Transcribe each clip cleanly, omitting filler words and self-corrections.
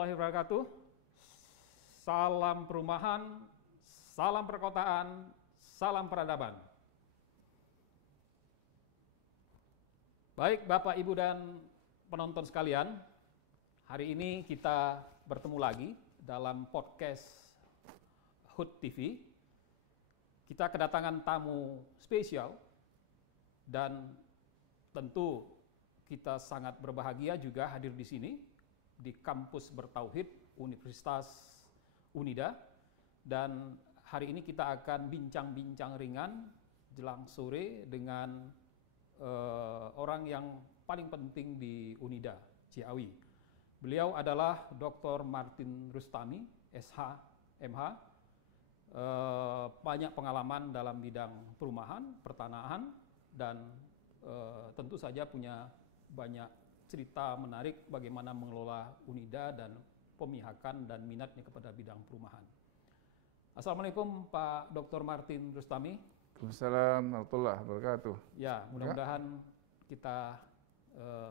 warahmatullahi wabarakatuh. Salam perumahan, salam perkotaan, salam peradaban. Baik Bapak, Ibu, dan penonton sekalian, hari ini kita bertemu lagi dalam podcast HUT TV. Kita kedatangan tamu spesial dan tentu kita sangat berbahagia juga hadir di sini di kampus Bertauhid Universitas Unida, dan hari ini kita akan bincang-bincang ringan jelang sore dengan orang yang paling penting di Unida Ciawi. Beliau adalah Dr. Martin Rustami, SH, MH, banyak pengalaman dalam bidang perumahan, pertanahan, dan tentu saja punya banyak cerita menarik bagaimana mengelola Unida dan pemihakan dan minatnya kepada bidang perumahan. Assalamualaikum Pak Dr. Martin Rustami. Waalaikumsalam warahmatullahi wabarakatuh. Ya, mudah-mudahan kita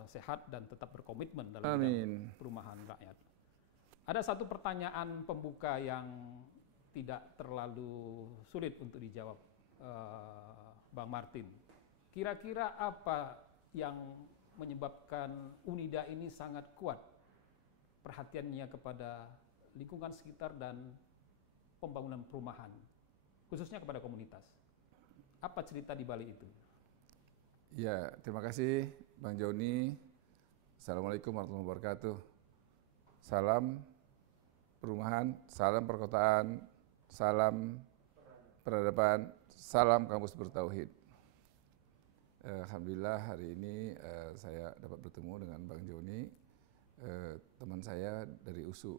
sehat dan tetap berkomitmen dalam bidang perumahan rakyat. Ada satu pertanyaan pembuka yang tidak terlalu sulit untuk dijawab, Bang Martin. Kira-kira apa yang menyebabkan Unida ini sangat kuat perhatiannya kepada lingkungan sekitar dan pembangunan perumahan, khususnya kepada komunitas? Apa cerita di balik itu? Ya, terima kasih Bang Joni. Assalamualaikum warahmatullahi wabarakatuh. Salam perumahan, salam perkotaan, salam peradaban, salam kampus Bertauhid. Alhamdulillah hari ini saya dapat bertemu dengan Bang Joni, teman saya dari USU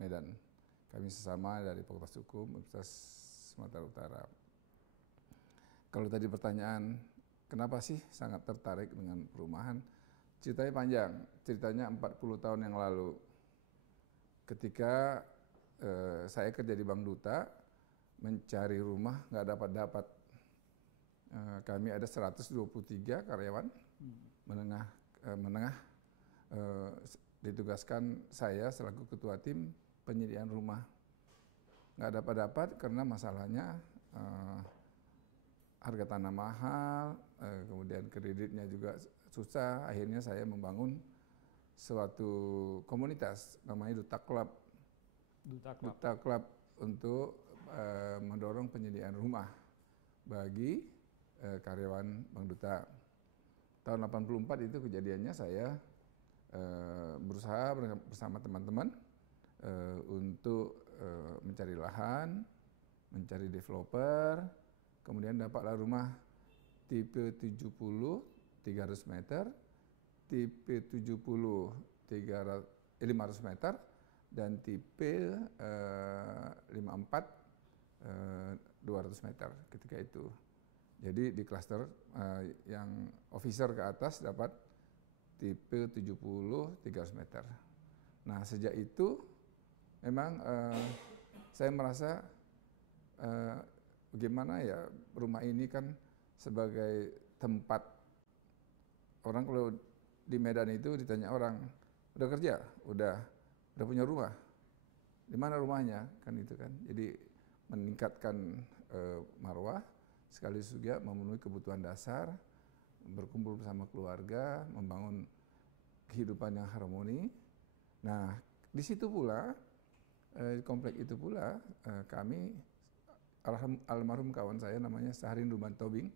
Medan. Kami sesama dari Fakultas Hukum Universitas Sumatera Utara. Kalau tadi pertanyaan, kenapa sih sangat tertarik dengan perumahan? Ceritanya panjang, ceritanya 40 tahun yang lalu. Ketika saya kerja di Bank Duta, mencari rumah nggak dapat-dapat. Kami ada 123 karyawan menengah, ditugaskan saya selaku ketua tim penyediaan rumah. Nggak dapat karena masalahnya harga tanah mahal, kemudian kreditnya juga susah. Akhirnya saya membangun suatu komunitas namanya Duta Club. Duta Club untuk mendorong penyediaan rumah bagi karyawan Bank Duta. Tahun 84 itu kejadiannya, saya berusaha bersama teman-teman untuk mencari lahan, mencari developer, kemudian dapatlah rumah tipe 70 300 meter, tipe 70 500 meter, dan tipe 54 200 meter ketika itu. Jadi di klaster yang officer ke atas dapat tipe 70 300 meter. Nah, sejak itu memang saya merasa bagaimana ya, rumah ini kan sebagai tempat orang. Kalau di Medan itu ditanya orang, udah kerja, udah punya rumah, di mana rumahnya, kan itu kan. Jadi meningkatkan marwah, sekaligus juga memenuhi kebutuhan dasar, berkumpul bersama keluarga, membangun kehidupan yang harmoni. Nah, di situ pula, komplek itu pula, kami, almarhum kawan saya namanya Sahrin Ruban Tobing,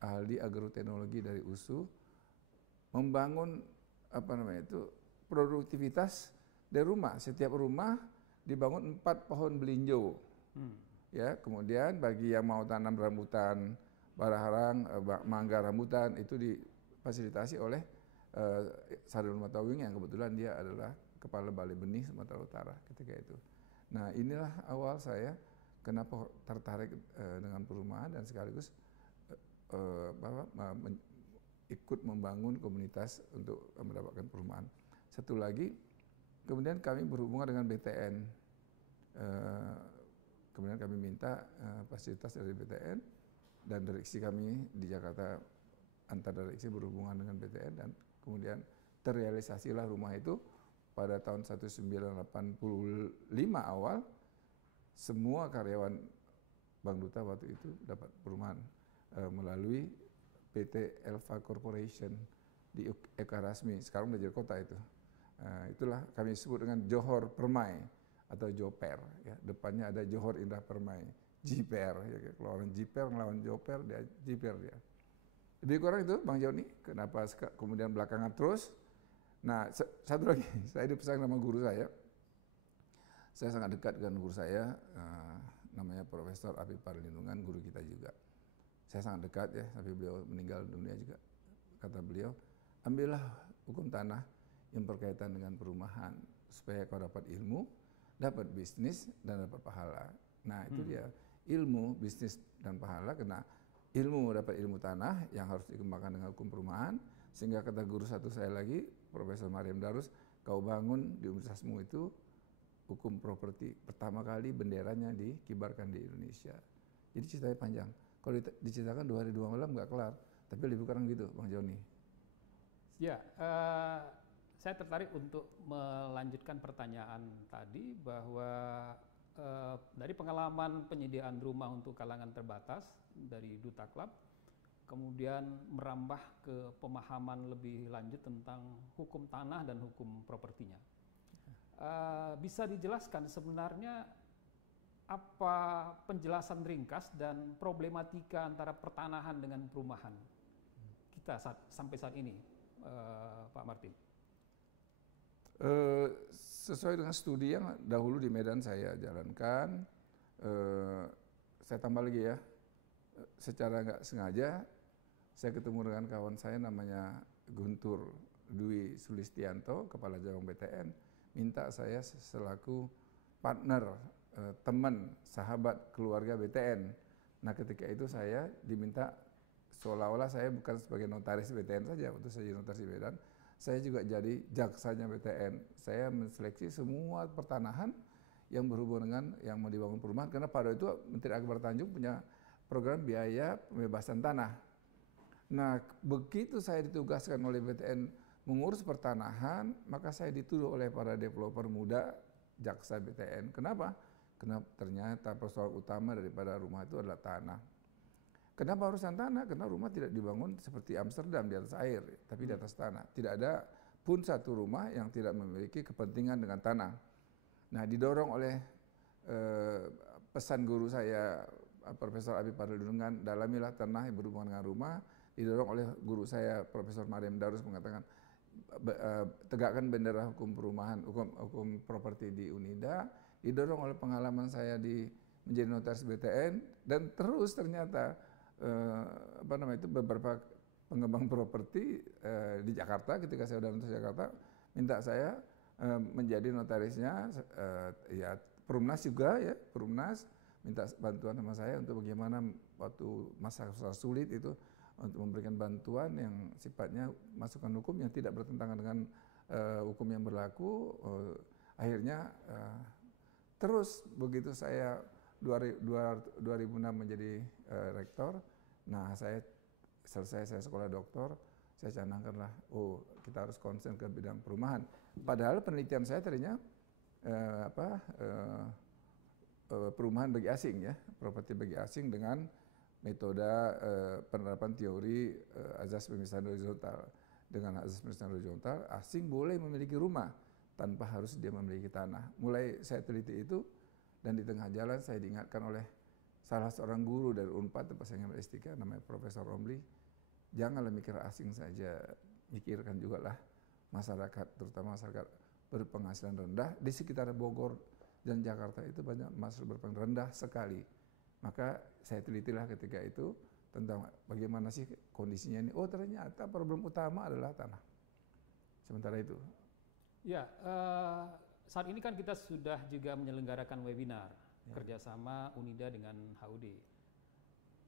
ahli agroteknologi dari USU, membangun produktivitas dari rumah. Setiap rumah dibangun 4 pohon belinjo. Ya, kemudian bagi yang mau tanam rambutan, barang-barang, mangga rambutan, itu difasilitasi oleh Sahrin Ruban Tobing yang kebetulan dia adalah Kepala Balai Benih Sumatera Utara ketika itu. Nah, inilah awal saya kenapa tertarik dengan perumahan dan sekaligus ikut membangun komunitas untuk mendapatkan perumahan. Satu lagi, kemudian kami berhubungan dengan BTN. Kemudian kami minta fasilitas dari BTN, dan direksi kami di Jakarta, antar direksi berhubungan dengan BTN, dan kemudian terrealisasilah rumah itu pada tahun 1985 awal, semua karyawan Bank Duta waktu itu dapat perumahan melalui PT Elva Corporation di Eka Rasmi, sekarang udah jadi kota itu. Itulah kami sebut dengan Johor Permai atau Joper, ya. Depannya ada Johor Indah Permai, Jiper, ya. Kalau orang Jiper ngelawan Joper, dia Jiper dia. Lebih kurang itu Bang Joni, kenapa kemudian belakangan terus. Nah, satu lagi, saya dipesan sama guru saya sangat dekat dengan guru saya, namanya Profesor Abi Parlindungan, guru kita juga. Saya sangat dekat ya, sampai beliau meninggal dunia juga. Kata beliau, ambillah hukum tanah yang berkaitan dengan perumahan, supaya kau dapat ilmu, dapat bisnis, dan dapat pahala. Nah itu dia, ilmu, bisnis, dan pahala, kena ilmu dapat ilmu tanah yang harus dikembangkan dengan hukum perumahan, sehingga kata guru satu saya lagi, Profesor Mariam Darus, kau bangun di universitasmu itu hukum properti. Pertama kali benderanya dikibarkan di Indonesia. Jadi ceritanya panjang. Kalau diceritakan 2 hari 2 malam nggak kelar. Tapi lebih kurang gitu, Bang Joni. Ya, saya tertarik untuk melanjutkan pertanyaan tadi bahwa dari pengalaman penyediaan rumah untuk kalangan terbatas dari Duta Club, kemudian merambah ke pemahaman lebih lanjut tentang hukum tanah dan hukum propertinya. Bisa dijelaskan sebenarnya apa penjelasan ringkas dan problematika antara pertanahan dengan perumahan kita sampai saat ini, Pak Martin? Sesuai dengan studi yang dahulu di Medan saya jalankan, saya tambah lagi ya, secara nggak sengaja saya ketemu dengan kawan saya namanya Guntur Dwi Sulistianto, Kepala Cabang BTN, minta saya selaku partner, teman, sahabat, keluarga BTN. Nah ketika itu saya diminta, seolah-olah saya bukan sebagai notaris BTN saja, untuk saya jadi notaris BTN, saya juga jadi jaksanya BTN. Saya menseleksi semua pertanahan yang berhubungan dengan yang mau dibangun perumahan, karena pada itu Menteri Akbar Tanjung punya program biaya pembebasan tanah. Nah begitu saya ditugaskan oleh BTN mengurus pertanahan, maka saya dituduh oleh para developer muda, jaksa BTN. Kenapa? Karena ternyata persoalan utama daripada rumah itu adalah tanah. Kenapa urusan tanah? Karena rumah tidak dibangun seperti Amsterdam di atas air, tapi di atas tanah. Tidak ada pun satu rumah yang tidak memiliki kepentingan dengan tanah. Nah, didorong oleh pesan guru saya, Profesor Abi Parlindungan, dalamilah tanah yang berhubungan dengan rumah. Didorong oleh guru saya, Profesor Mariam Darus, mengatakan tegakkan bendera hukum perumahan, hukum properti di Unida. Didorong oleh pengalaman saya menjadi notaris BTN, dan terus ternyata beberapa pengembang properti di Jakarta, ketika saya sudah notaris Jakarta, minta saya menjadi notarisnya, ya Perumnas juga ya, Perumnas minta bantuan sama saya untuk bagaimana waktu masa sulit itu untuk memberikan bantuan yang sifatnya masukan hukum yang tidak bertentangan dengan hukum yang berlaku. Akhirnya terus begitu saya 2006 menjadi rektor, nah saya sekolah doktor, saya canangkanlah, kita harus konsen ke bidang perumahan. Padahal penelitian saya tadinya perumahan bagi asing ya, properti bagi asing dengan metode penerapan teori azas pemisahan horizontal. Dengan azas pemisahan horizontal, asing boleh memiliki rumah tanpa harus dia memiliki tanah. Mulai saya teliti itu, dan di tengah jalan saya diingatkan oleh salah seorang guru dari Unpad tempat saya ngambil S3, namanya Profesor Romli, janganlah mikir asing saja, mikirkan juga lah masyarakat, terutama masyarakat berpenghasilan rendah. Di sekitar Bogor dan Jakarta itu banyak masyarakat berpenghasilan rendah sekali. Maka saya telitilah ketika itu tentang bagaimana sih kondisinya ini. Oh ternyata problem utama adalah tanah. Sementara itu. Ya, saat ini kan kita sudah juga menyelenggarakan webinar kerjasama Unida dengan HUD.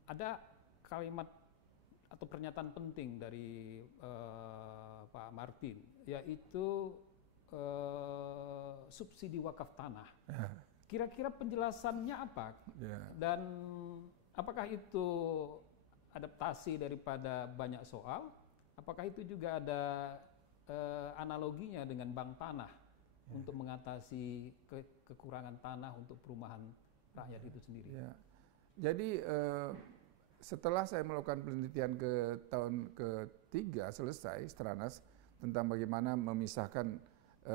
Ada kalimat atau pernyataan penting dari Pak Martin, yaitu subsidi wakaf tanah. Kira-kira penjelasannya apa? Dan apakah itu adaptasi daripada banyak soal? Apakah itu juga ada analoginya dengan bank tanah untuk mengatasi kekurangan tanah untuk perumahan rakyat itu sendiri? Ya. Jadi setelah saya melakukan penelitian ke tahun ketiga selesai Stranas tentang bagaimana memisahkan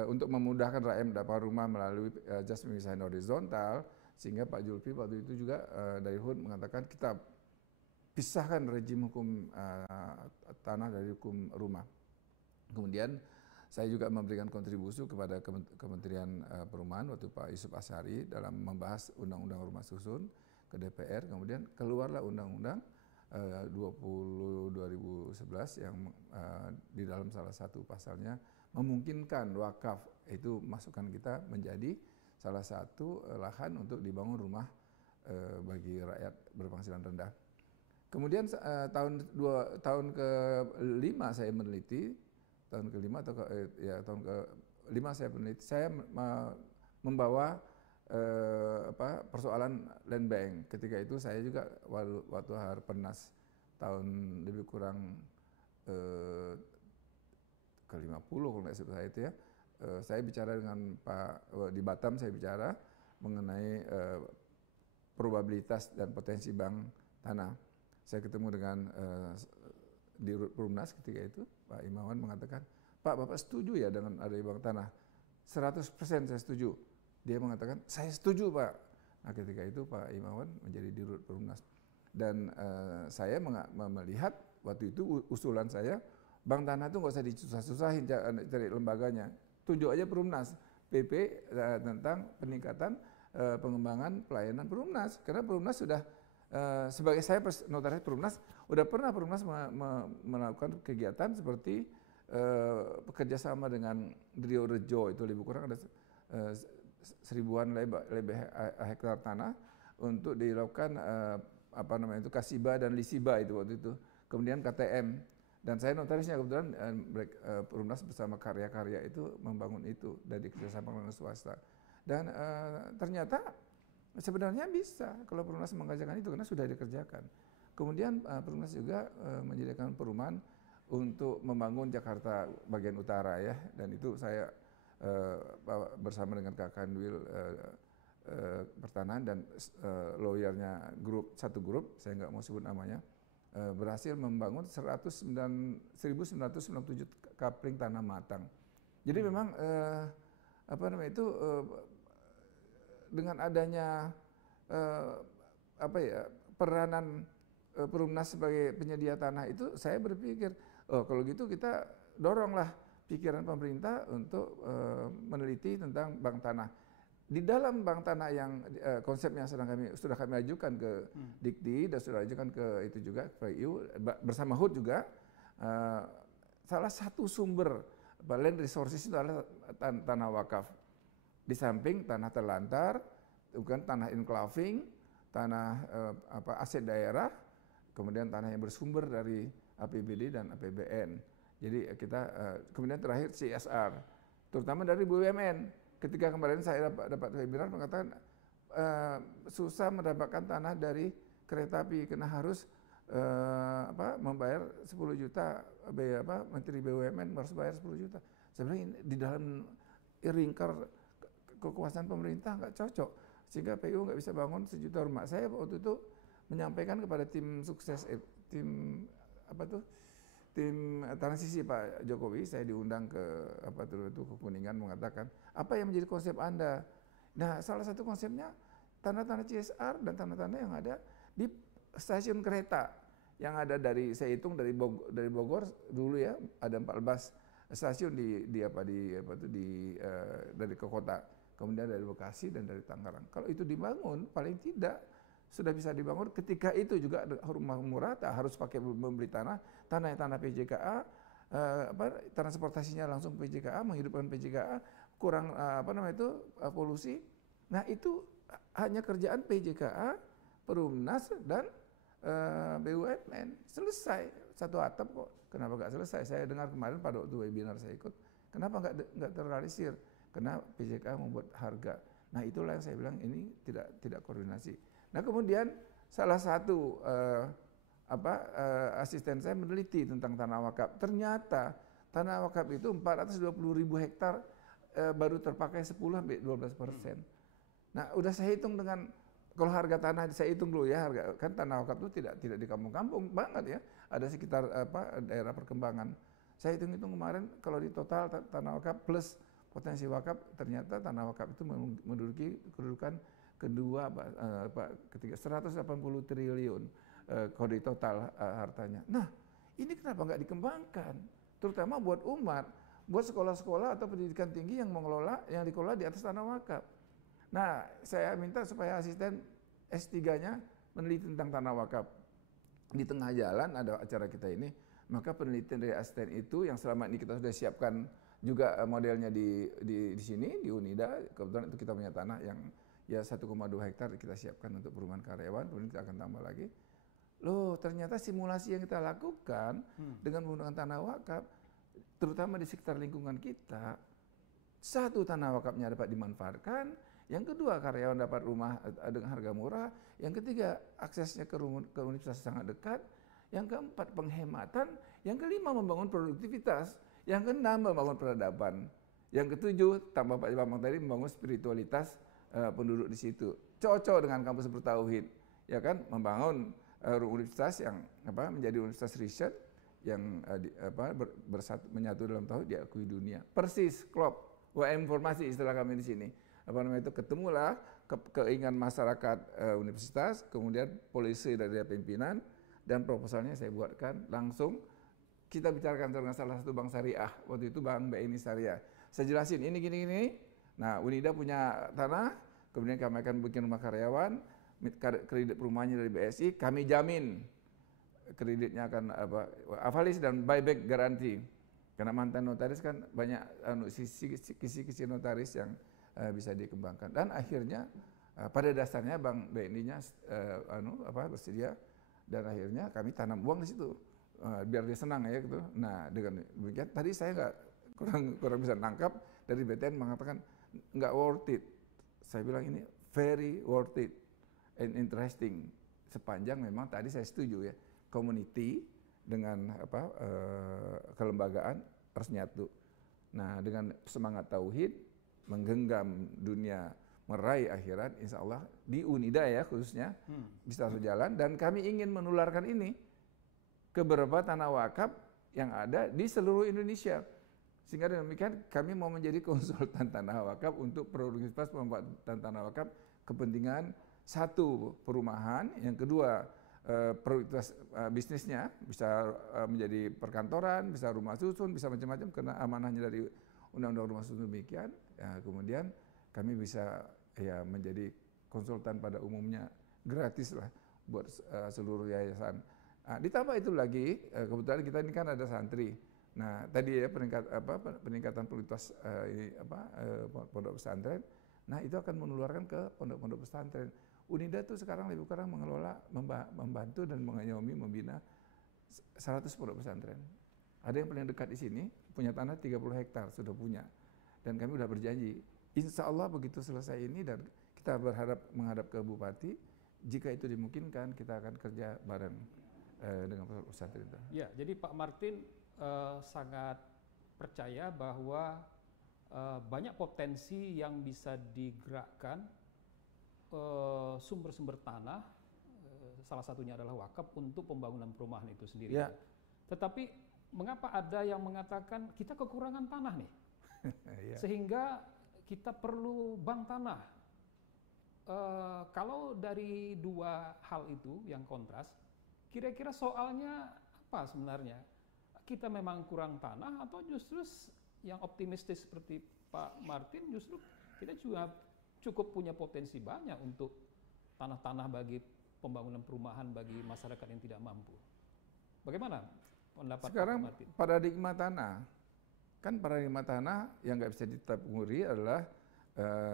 untuk memudahkan rakyat mendapat rumah melalui jas pemisahan horizontal, sehingga Pak Julfi waktu itu juga dari HUT mengatakan kita pisahkan rejim hukum tanah dari hukum rumah. Kemudian saya juga memberikan kontribusi kepada Kementerian Perumahan waktu Pak Yusuf Asyari dalam membahas Undang-Undang Rumah Susun ke DPR. Kemudian keluarlah Undang-Undang 2011 yang di dalam salah satu pasalnya memungkinkan wakaf itu masukan kita menjadi salah satu lahan untuk dibangun rumah bagi rakyat berpenghasilan rendah. Kemudian tahun ke-5 saya meneliti, tahun ke-5 atau tahun ke-5 saya meneliti, saya membawa persoalan land bank. Ketika itu saya juga waktu Harpernas tahun lebih kurang ke-50 kalau nggak salah itu ya, saya bicara dengan Pak di Batam, saya bicara mengenai probabilitas dan potensi bank tanah. Saya ketemu dengan di Perumnas ketika itu, Pak Imawan mengatakan, Pak, Bapak setuju ya dengan adanya bank tanah? 100% saya setuju. Dia mengatakan, saya setuju Pak. Nah ketika itu Pak Imawan menjadi dirut Perumnas. Dan saya melihat waktu itu usulan saya, bank tanah itu nggak usah disusah-susahin cari lembaganya. Tunjuk aja Perumnas, PP tentang peningkatan pengembangan pelayanan Perumnas. Karena Perumnas sudah, sebagai saya notaris Perumnas, udah pernah Perumnas melakukan kegiatan seperti bekerja sama dengan Drio Rejo, itu lebih kurang ada 1000-an lebih hektar tanah untuk dilakukan Kasiba dan Lisiba itu waktu itu. Kemudian KTM. Dan saya notarisnya kebetulan Perumnas bersama karya-karya itu membangun itu dari kerjasama dengan swasta. Dan ternyata sebenarnya bisa kalau Perumnas mengerjakan itu karena sudah dikerjakan. Kemudian Perumnas juga menyediakan perumahan untuk membangun Jakarta bagian utara ya. Dan itu saya bersama dengan Kak Kanwil Pertanahan dan lawyernya satu grup, saya nggak mau sebut namanya, berhasil membangun 1997 kapling tanah matang. Jadi memang dengan adanya peranan Perumnas sebagai penyedia tanah itu, saya berpikir, kalau gitu kita doronglah pikiran pemerintah untuk meneliti tentang bank tanah. Di dalam bank tanah yang konsep yang sudah kami ajukan ke Dikti dan sudah ajukan ke itu juga ke PU bersama HUT juga, salah satu sumber land resources itu adalah tanah wakaf. Di samping tanah terlantar, bukan tanah enclaving, tanah aset daerah, kemudian tanah yang bersumber dari APBD dan APBN. Jadi kita kemudian terakhir CSR, terutama dari BUMN. Ketika kemarin saya dapat webinar mengatakan susah mendapatkan tanah dari kereta api karena harus membayar 10 juta, Menteri BUMN harus bayar 10 juta. Sebenarnya di dalam lingkar kekuasaan pemerintah nggak cocok, sehingga PU nggak bisa bangun 1 juta rumah. Saya waktu itu menyampaikan kepada tim sukses, tim transisi Pak Jokowi, saya diundang ke Kuningan mengatakan, apa yang menjadi konsep Anda? Nah, salah satu konsepnya tanah-tanah CSR dan tanah-tanah yang ada di stasiun kereta yang ada saya hitung dari Bogor dulu ya, ada 14 stasiun dari ke kota, kemudian dari Bekasi dan dari Tangerang. Kalau itu dibangun, paling tidak sudah bisa dibangun. Ketika itu juga rumah murah, tak harus pakai membeli tanah PJKA, transportasinya langsung PJKA, menghidupkan PJKA, kurang polusi. Nah itu hanya kerjaan PJKA, Perumnas dan BUMN, selesai satu atap kok. Kenapa nggak selesai? Saya dengar kemarin pada waktu webinar saya ikut, kenapa nggak terrealisir? Karena PJKA membuat harga. Nah itulah yang saya bilang ini tidak koordinasi. Nah kemudian salah satu asisten saya meneliti tentang tanah wakaf. Ternyata tanah wakaf itu 420.000 hektar baru terpakai 10-12%. Nah, udah saya hitung dengan kalau harga tanah saya hitung dulu ya, harga kan tanah wakaf itu tidak di kampung-kampung banget ya, ada sekitar daerah perkembangan. Saya hitung-hitung kemarin kalau di total tanah wakaf plus potensi wakaf, ternyata tanah wakaf itu menduduki kedudukan kedua ketiga 180 triliun kalau di total hartanya. Nah, ini kenapa nggak dikembangkan? Terutama buat umat, buat sekolah-sekolah atau pendidikan tinggi yang dikelola di atas tanah wakaf. Nah, saya minta supaya asisten S3-nya meneliti tentang tanah wakaf. Di tengah jalan ada acara kita ini, maka penelitian dari asisten itu yang selama ini kita sudah siapkan juga modelnya di sini, di Unida. Kebetulan itu kita punya tanah yang ya 1,2 hektar kita siapkan untuk perumahan karyawan, kemudian kita akan tambah lagi. Loh, ternyata simulasi yang kita lakukan dengan menggunakan tanah wakaf, terutama di sekitar lingkungan kita, satu, tanah wakafnya dapat dimanfaatkan, yang kedua karyawan dapat rumah dengan harga murah, yang ketiga aksesnya ke universitas sangat dekat, yang keempat penghematan, yang kelima membangun produktivitas, yang keenam membangun peradaban, yang ketujuh tambah Pak Bambang tadi membangun spiritualitas penduduk di situ. Cocok dengan kampus bertauhid, ya kan, membangun universitas yang menjadi universitas riset yang menyatu dalam tauhid diakui dunia. Persis, klop. Informasi istilah kami di sini. Ketemulah keinginan masyarakat universitas, kemudian polisi dari pimpinan, dan proposalnya saya buatkan langsung. Kita bicarakan dengan salah satu bank syariah, waktu itu Bank BNI Syariah. Saya jelasin, ini gini. Nah, Unida punya tanah, kemudian kami akan bikin rumah karyawan, kredit perumahannya dari BSI, kami jamin kreditnya akan avalis dan buyback garanti. Karena mantan notaris kan banyak kisi-kisi notaris yang bisa dikembangkan. Dan akhirnya pada dasarnya Bank BNI-nya bersedia, dan akhirnya kami tanam uang di situ biar dia senang ya gitu. Nah, dengan demikian tadi saya kurang bisa nangkap dari BTN mengatakan nggak worth it. Saya bilang ini very worth it and interesting, sepanjang memang tadi saya setuju ya, community dengan kelembagaan harus nyatu. Nah, dengan semangat tauhid menggenggam dunia, meraih akhirat, insya Allah di Unida ya khususnya bisa berjalan, dan kami ingin menularkan ini ke beberapa tanah wakaf yang ada di seluruh Indonesia. Sehingga demikian kami mau menjadi konsultan tanah wakaf untuk produktivitas pemanfaatan tanah wakaf, kepentingan satu perumahan, yang kedua produktivitas bisnisnya bisa menjadi perkantoran, bisa rumah susun, bisa macam-macam karena amanahnya dari Undang-Undang Rumah Susun demikian. Ya, kemudian kami bisa ya menjadi konsultan pada umumnya gratis lah buat seluruh yayasan. Nah, ditambah itu lagi kebetulan kita ini kan ada santri. Nah, tadi ya peningkatan produktivitas pondok pesantren. Nah, itu akan menularkan ke pondok-pondok pesantren. Unida tuh sekarang lebih kurang mengelola, membantu dan mengayomi membina 100 pondok pesantren. Ada yang paling dekat di sini punya tanah 30 hektar sudah punya, dan kami sudah berjanji, insya Allah begitu selesai ini dan kita menghadap ke Bupati, jika itu dimungkinkan kita akan kerja bareng dengan pondok pesantren itu. Ya, jadi Pak Martin sangat percaya bahwa banyak potensi yang bisa digerakkan, sumber-sumber tanah, salah satunya adalah wakaf untuk pembangunan perumahan itu sendiri. Ya. Tetapi mengapa ada yang mengatakan kita kekurangan tanah nih, sehingga kita perlu bank tanah? Kalau dari dua hal itu yang kontras, kira-kira soalnya apa sebenarnya? Kita memang kurang tanah atau justru yang optimistis seperti Pak Martin, justru kita juga cukup punya potensi banyak untuk tanah-tanah bagi pembangunan perumahan bagi masyarakat yang tidak mampu. Bagaimana pendapat sekarang Pak Martin? Paradigma tanah yang nggak bisa ditapunguri adalah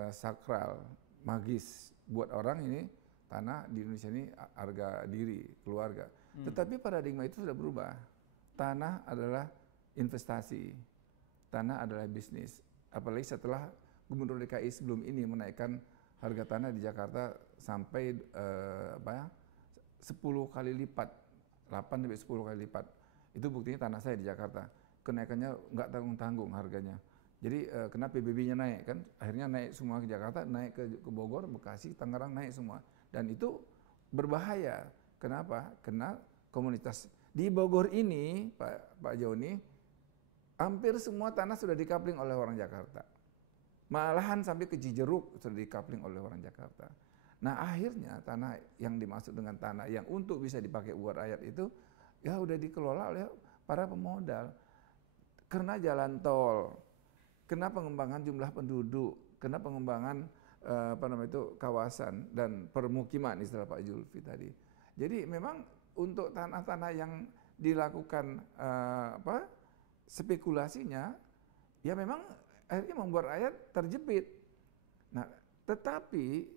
sakral, magis. Buat orang ini tanah di Indonesia ini harga diri, keluarga. Tetapi paradigma itu sudah berubah. Tanah adalah investasi, tanah adalah bisnis. Apalagi setelah Gubernur DKI sebelum ini menaikkan harga tanah di Jakarta sampai 10 kali lipat, 8 sampai 10 kali lipat. Itu buktinya tanah saya di Jakarta. Kenaikannya nggak tanggung-tanggung harganya. Jadi kena PBB-nya naik kan, akhirnya naik semua ke Jakarta, naik ke Bogor, Bekasi, Tangerang, naik semua. Dan itu berbahaya. Kenapa? Karena komunitas di Bogor ini, Pak Joni, hampir semua tanah sudah dikapling oleh orang Jakarta. Malahan sampai ke Cijeruk sudah dikapling oleh orang Jakarta. Nah akhirnya tanah yang dimaksud dengan tanah yang untuk bisa dipakai buat rakyat itu, ya udah dikelola oleh para pemodal. Karena jalan tol, kena pengembangan jumlah penduduk, kena pengembangan kawasan dan permukiman istilah Pak Zulfi tadi. Jadi memang untuk tanah-tanah yang dilakukan spekulasinya, ya memang akhirnya membuat rakyat terjepit. Nah, tetapi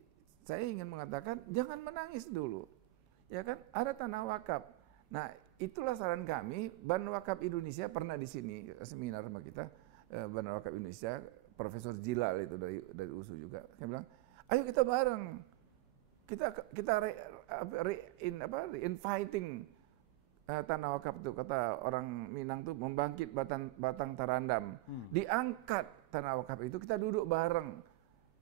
saya ingin mengatakan jangan menangis dulu, ya kan? Ada tanah wakaf. Nah, itulah saran kami. Badan Wakaf Indonesia pernah di sini seminar sama kita. Badan Wakaf Indonesia, Profesor Jilal itu dari USU juga. Saya bilang, ayo kita bareng, kita inviting tanah wakaf itu, kata orang Minang tuh membangkit batang tarandam. Diangkat tanah wakaf itu, kita duduk bareng.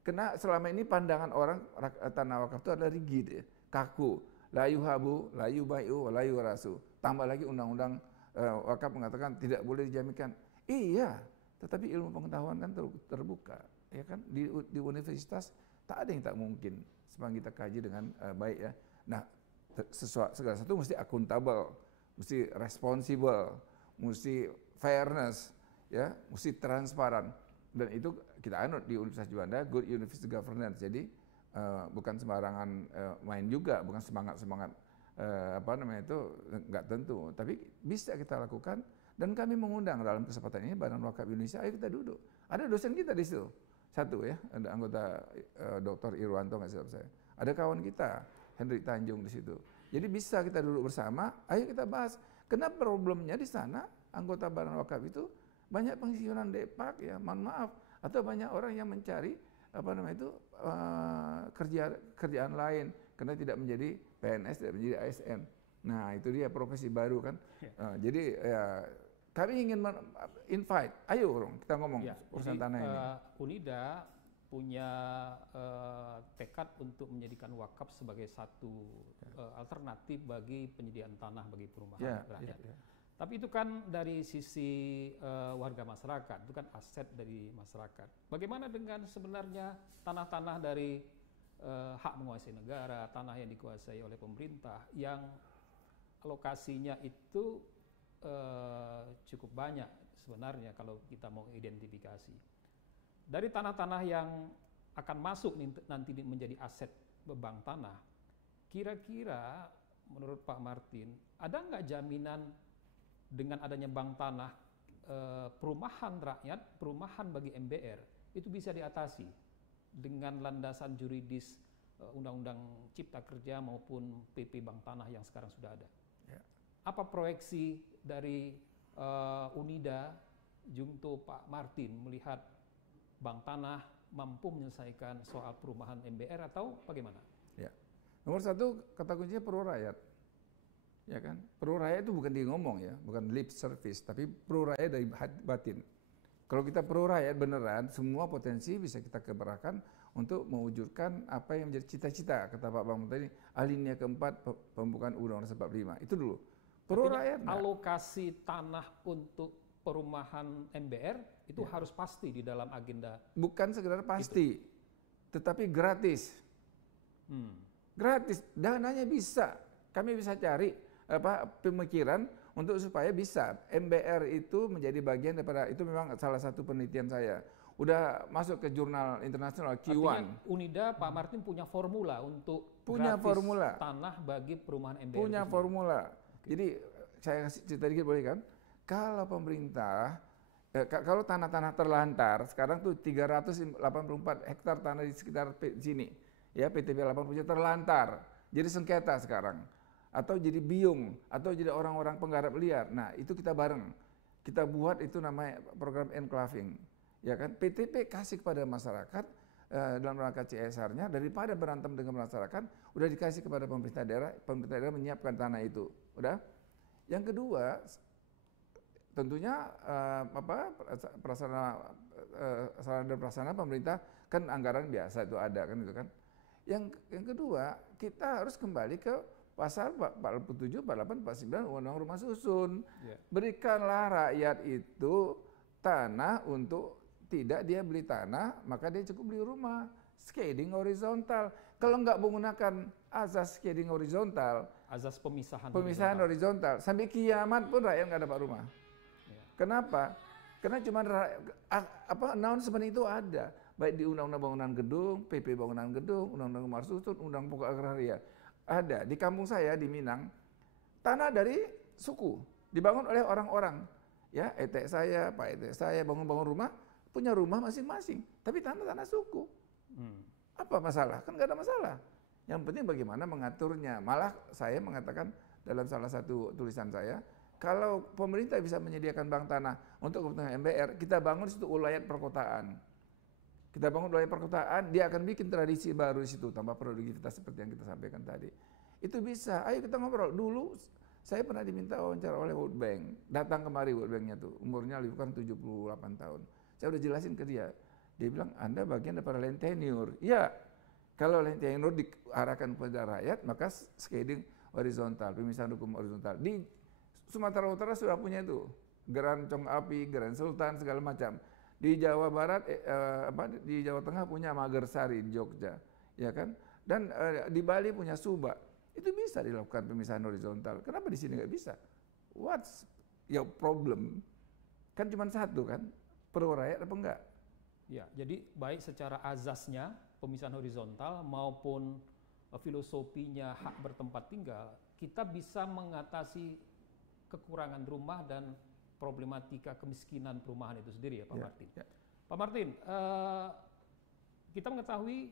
Karena selama ini pandangan orang tanah wakaf itu adalah rigid, ya, kaku. La yuhabu, la yubai'u, la yurasu. Tambah lagi undang-undang wakaf mengatakan tidak boleh dijaminkan. Iya. Tetapi ilmu pengetahuan kan terbuka, ya kan? Di universitas tak ada yang tak mungkin, sepanjang kita kaji dengan baik, ya. Nah, segala satu mesti akuntabel, mesti responsible, mesti fairness, ya, mesti transparan. Dan itu kita anut di Universitas Juanda, good university governance. Jadi bukan sembarangan main juga, bukan semangat itu nggak tentu, tapi bisa kita lakukan. Dan kami mengundang dalam kesempatan ini Badan Wakaf Indonesia, ayo kita duduk. Ada dosen kita di situ, satu ya, ada anggota Dr. Irwanto nggak silap saya. Ada kawan kita, Hendrik Tanjung di situ. Jadi bisa kita duduk bersama, ayo kita bahas. Kenapa problemnya di sana anggota Badan Wakaf itu banyak pensiunan depak, ya, mohon maaf, atau banyak orang yang mencari kerjaan lain karena tidak menjadi PNS, tidak menjadi ASN. Nah itu dia profesi baru kan. Jadi ya kami ingin invite, ayo kita ngomong urusan tanah ini. UNIDA punya tekad untuk menjadikan wakaf sebagai satu alternatif bagi penyediaan tanah bagi perumahan rakyat. Tapi itu kan dari sisi warga masyarakat, itu kan aset dari masyarakat. Bagaimana dengan sebenarnya tanah-tanah dari hak menguasai negara, tanah yang dikuasai oleh pemerintah, yang alokasinya itu cukup banyak sebenarnya kalau kita mau identifikasi. Dari tanah-tanah yang akan masuk nanti menjadi aset bank tanah, kira-kira menurut Pak Martin, ada nggak jaminan dengan adanya bank tanah, perumahan rakyat, perumahan bagi MBR, itu bisa diatasi dengan landasan juridis Undang-Undang Cipta Kerja maupun PP Bank Tanah yang sekarang sudah ada? Ya. Apa proyeksi dari UNIDA, Jungto Pak Martin melihat Bank Tanah mampu menyelesaikan soal perumahan MBR atau bagaimana? Ya. Nomor satu, kata kuncinya pro rakyat. Ya kan? Pro rakyat itu bukan dia ngomong, ya, bukan lip service, tapi pro rakyat dari batin. Kalau kita pro rakyat beneran, semua potensi bisa kita keberahkan untuk mewujudkan apa yang menjadi cita-cita, kata Pak Bang tadi, alinea keempat pembukaan Undang-Undang 45. Itu dulu. Pro rakyat. Alokasi tanah untuk perumahan MBR itu harus pasti di dalam agenda. Bukan sekedar pasti, tetapi gratis. Gratis, dananya bisa. Kami bisa cari pemikiran untuk supaya bisa MBR itu menjadi bagian daripada, itu memang salah satu penelitian saya. Udah masuk ke jurnal internasional Q1. Artinya UNIDA, Pak Martin punya formula untuk gratis tanah bagi perumahan MBR. Punya formula. Jadi saya kasih cerita dikit boleh kan? Kalau pemerintah, kalau tanah-tanah terlantar, sekarang tuh 384 hektar tanah di sekitar sini, ya PTP 80 terlantar, jadi sengketa sekarang. Atau jadi biung, atau jadi orang-orang penggarap liar. Nah itu kita bareng, kita buat itu namanya program enclaving. Ya kan, PTP kasih kepada masyarakat dalam rangka CSR-nya, daripada berantem dengan masyarakat, udah dikasih kepada pemerintah daerah menyiapkan tanah itu. Udah. Yang kedua, tentunya sarana dan prasarana pemerintah kan anggaran biasa itu ada kan itu kan. Yang kedua, kita harus kembali ke pasal 47, 48, 49 Undang-Undang Rumah Susun. Yeah. Berikanlah rakyat itu tanah untuk tidak dia beli tanah, maka dia cukup beli rumah. Shading horizontal. Kalau nggak menggunakan azas shading horizontal, azas pemisahan horizontal, sampai kiamat pun rakyat nggak dapat rumah. Yeah. Kenapa? Karena cuma announcement itu ada, baik di Undang-Undang Bangunan Gedung, PP Bangunan Gedung, Undang-Undang Rumah Susun, Undang Pokok Agraria. Ada di kampung saya di Minang, tanah dari suku dibangun oleh orang-orang, ya etek saya, pak etek saya bangun rumah, punya rumah masing-masing, tapi tanah suku. Apa masalah? Kan nggak ada masalah. Yang penting bagaimana mengaturnya. Malah saya mengatakan dalam salah satu tulisan saya, kalau pemerintah bisa menyediakan bank tanah untuk kepentingan MBR, kita bangun situ wilayah perkotaan. Kita bangun wilayah perkotaan, dia akan bikin tradisi baru di situ, tambah produktivitas seperti yang kita sampaikan tadi. Itu bisa. Ayo kita ngobrol. Dulu saya pernah diminta wawancara oleh World Bank, datang kemari World Bank-nya tuh, umurnya bukan 78 tahun. Saya udah jelasin ke dia. Dia bilang, Anda bagian daripada land tenure. Ya, kalau land tenure diarahkan kepada rakyat, maka shading horizontal, pemisahan hukum horizontal. Di Sumatera Utara sudah punya itu, Geran Cong Api, Geran Sultan, segala macam. Di Jawa Barat, di Jawa Tengah punya Magersari di Jogja, ya kan? Dan di Bali punya Subak. Itu bisa dilakukan pemisahan horizontal. Kenapa di sini nggak bisa? What's your problem? Kan cuma satu kan, pro rakyat apa enggak? Ya, jadi baik secara azasnya pemisahan horizontal maupun filosofinya hak bertempat tinggal, kita bisa mengatasi kekurangan rumah dan problematika kemiskinan perumahan itu sendiri ya Pak Martin. Ya. Pak Martin, kita mengetahui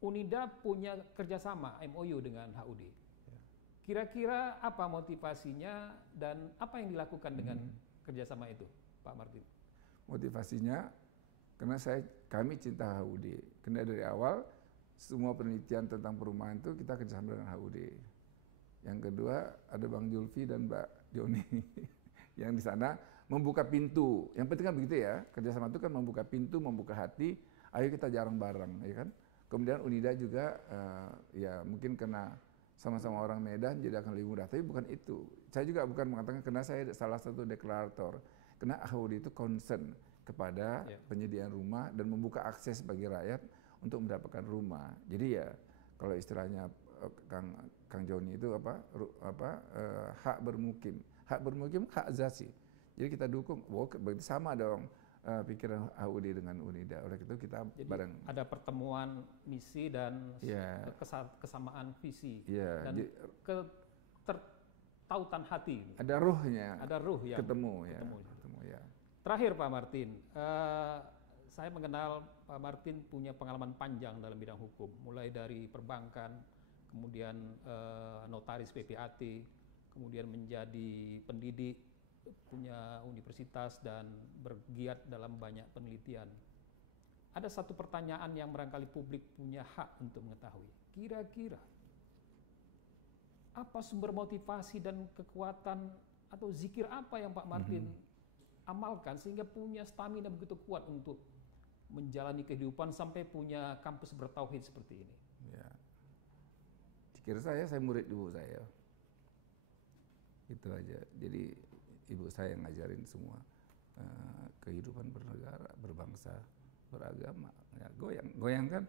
UNIDA punya kerjasama MOU dengan HUD. Kira-kira apa motivasinya dan apa yang dilakukan dengan kerjasama itu, Pak Martin? Motivasinya karena kami cinta HUD. Karena dari awal semua penelitian tentang perumahan itu kita kerjasama dengan HUD. Yang kedua ada Bang Julfi dan Mbak Joni yang di sana membuka pintu. Yang penting kan begitu ya, kerjasama itu kan membuka pintu, membuka hati. Ayo kita jarang bareng, ya kan? Kemudian UNIDA juga ya mungkin karena sama-sama orang Medan jadi akan lebih mudah. Tapi bukan itu. Saya juga bukan mengatakan karena saya salah satu deklarator. Karena HUD itu concern kepada penyediaan rumah dan membuka akses bagi rakyat untuk mendapatkan rumah. Jadi ya kalau istilahnya Kang Joni itu hak bermukim, hak asasi. Jadi kita dukung, berarti sama dong pikiran HUD dengan UNIDA. Oleh itu kita jadi bareng. Ada pertemuan misi dan kesamaan visi dan ketertautan hati. Ada ruhnya. Ada ruh yang ketemu ya. Terakhir Pak Martin, saya mengenal Pak Martin punya pengalaman panjang dalam bidang hukum, mulai dari perbankan, kemudian notaris PPAT, kemudian menjadi pendidik, punya universitas dan bergiat dalam banyak penelitian. Ada satu pertanyaan yang barangkali publik punya hak untuk mengetahui. Kira-kira apa sumber motivasi dan kekuatan atau zikir apa yang Pak Martin amalkan sehingga punya stamina begitu kuat untuk menjalani kehidupan sampai punya kampus bertauhid seperti ini? Ya. Zikir saya murid ibu saya. Itu aja. Jadi ibu saya yang ngajarin semua kehidupan bernegara, berbangsa, beragama. Ya, goyang kan?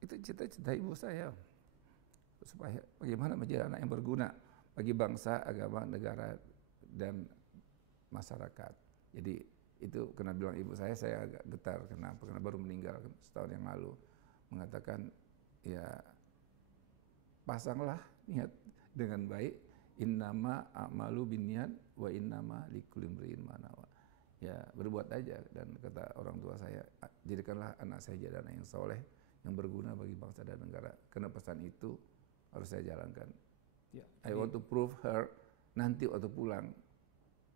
Itu cita-cita ibu saya. Supaya bagaimana menjadi anak yang berguna bagi bangsa, agama, negara, dan masyarakat. Jadi itu kena bilang ibu saya agak getar. Kenapa? Karena baru meninggal setahun yang lalu. Mengatakan, ya pasanglah niat dengan baik. Innama a'malu binniyat wa innama likulli imri'in ma nawa. Ya berbuat aja. Dan kata orang tua saya, jadikanlah anak saya jadi anak yang soleh, yang berguna bagi bangsa dan negara. Karena pesan itu harus saya jalankan. Ya, I want to prove her nanti waktu pulang,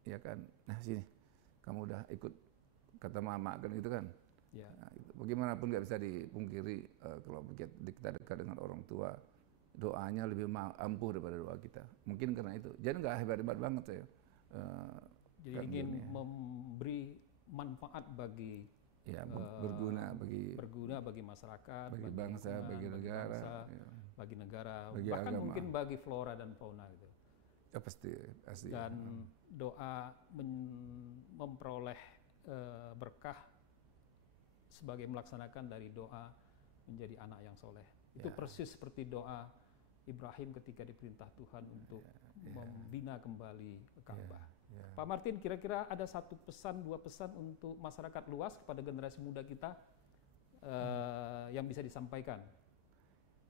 ya kan, nah sini, kamu udah ikut kata mama kan gitu kan. Ya. Nah, itu. Bagaimanapun nggak bisa dipungkiri kalau kita dekat dengan orang tua, doanya lebih ampuh daripada doa kita. Mungkin karena itu. Jadi nggak hebat-hebat banget saya. Jadi ingin memberi manfaat bagi berguna bagi masyarakat, bagi bangsa, bagi negara, bagi negara, bagi bahkan agama. mungkin bagi flora dan fauna gitu. Ya pasti. Dan doa memperoleh berkah sebagai melaksanakan dari doa menjadi anak yang soleh. Itu persis seperti doa Ibrahim ketika diperintah Tuhan untuk membina kembali Ka'bah. Pak Martin, kira-kira ada satu pesan, dua pesan untuk masyarakat luas kepada generasi muda kita yang bisa disampaikan?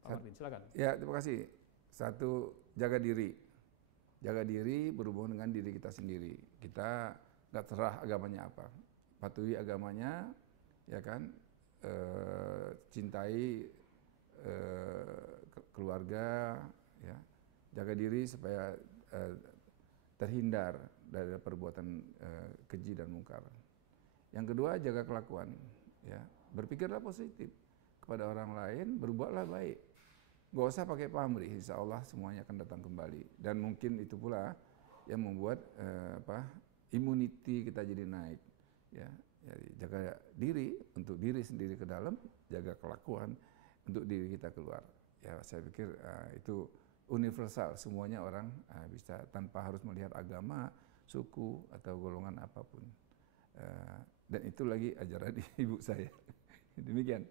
Pak Martin, silakan. Ya, terima kasih. Satu, jaga diri. Jaga diri berhubungan dengan diri kita sendiri. Kita nggak terserah agamanya apa. Patuhi agamanya, ya kan. Cintai keluarga, ya. Jaga diri supaya terhindar dari perbuatan keji dan mungkar. Yang kedua, jaga kelakuan, ya. Berpikirlah positif kepada orang lain, berbuatlah baik. Gak usah pakai pamrih, insya Allah semuanya akan datang kembali. Dan mungkin itu pula yang membuat immunity kita jadi naik. Ya, jadi jaga diri untuk diri sendiri ke dalam, jaga kelakuan untuk diri kita keluar. Ya, saya pikir itu universal, semuanya orang bisa tanpa harus melihat agama, suku atau golongan apapun. Dan itu lagi ajaran ibu saya. Demikian.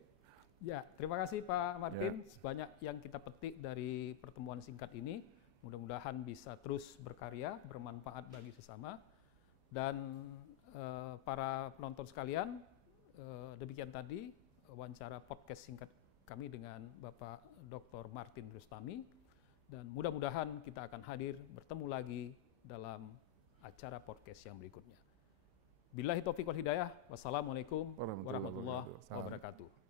Ya, terima kasih Pak Martin. Banyak yang kita petik dari pertemuan singkat ini. Mudah-mudahan bisa terus berkarya, bermanfaat bagi sesama. Dan para penonton sekalian, demikian tadi wawancara podcast singkat kami dengan Bapak Dr. Martin Rustami. Dan mudah-mudahan kita akan hadir bertemu lagi dalam acara podcast yang berikutnya. Billahi taufiq wal hidayah. Wassalamualaikum warahmatullahi wabarakatuh.